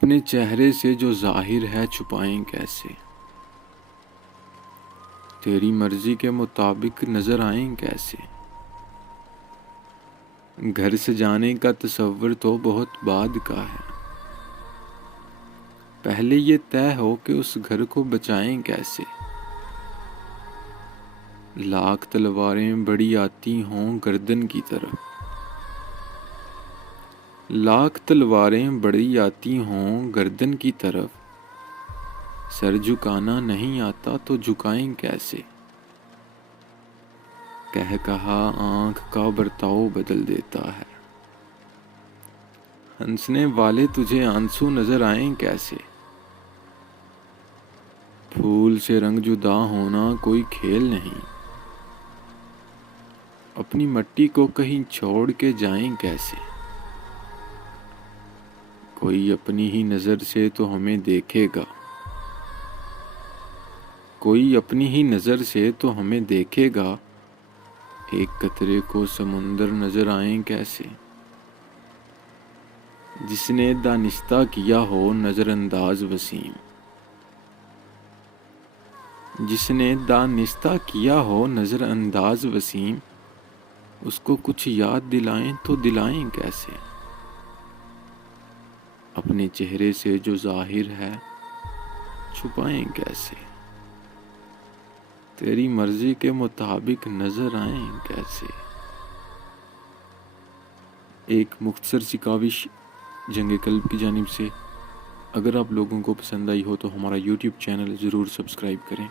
اپنے چہرے سے جو ظاہر ہے چھپائیں کیسے؟ تیری مرضی کے مطابق نظر آئیں کیسے؟ گھر سجانے کا تصور تو بہت بعد کا ہے، پہلے یہ طے ہو کہ اس گھر کو بچائیں کیسے۔ لاکھ تلواریں بڑھی آتی ہوں گردن کی طرف، لاکھ تلواریں بڑھی آتی ہوں گردن کی طرف، سر جھکانا نہیں آتا تو جھکائیں کیسے۔ کہہ کہا آنکھ کا برتاؤ بدل دیتا ہے، ہنسنے والے تجھے آنسو نظر آئیں کیسے۔ پھول سے رنگ جدا ہونا کوئی کھیل نہیں، اپنی مٹی کو کہیں چھوڑ کے جائیں کیسے۔ کوئی اپنی ہی نظر سے تو ہمیں دیکھے گا، کوئی اپنی ہی نظر سے تو ہمیں دیکھے گا، ایک قطرے کو سمندر نظر آئیں کیسے۔ جس نے دانستہ کیا ہو نظر انداز وسیم، جس نے دانستہ کیا ہو نظر انداز وسیم، اس کو کچھ یاد دلائیں تو دلائیں کیسے۔ اپنے چہرے سے جو ظاہر ہے چھپائیں کیسے، تیری مرضی کے مطابق نظر آئیں کیسے۔ ایک مختصر سی کاوش جنگ قلب کی جانب سے، اگر آپ لوگوں کو پسند آئی ہو تو ہمارا یوٹیوب چینل ضرور سبسکرائب کریں۔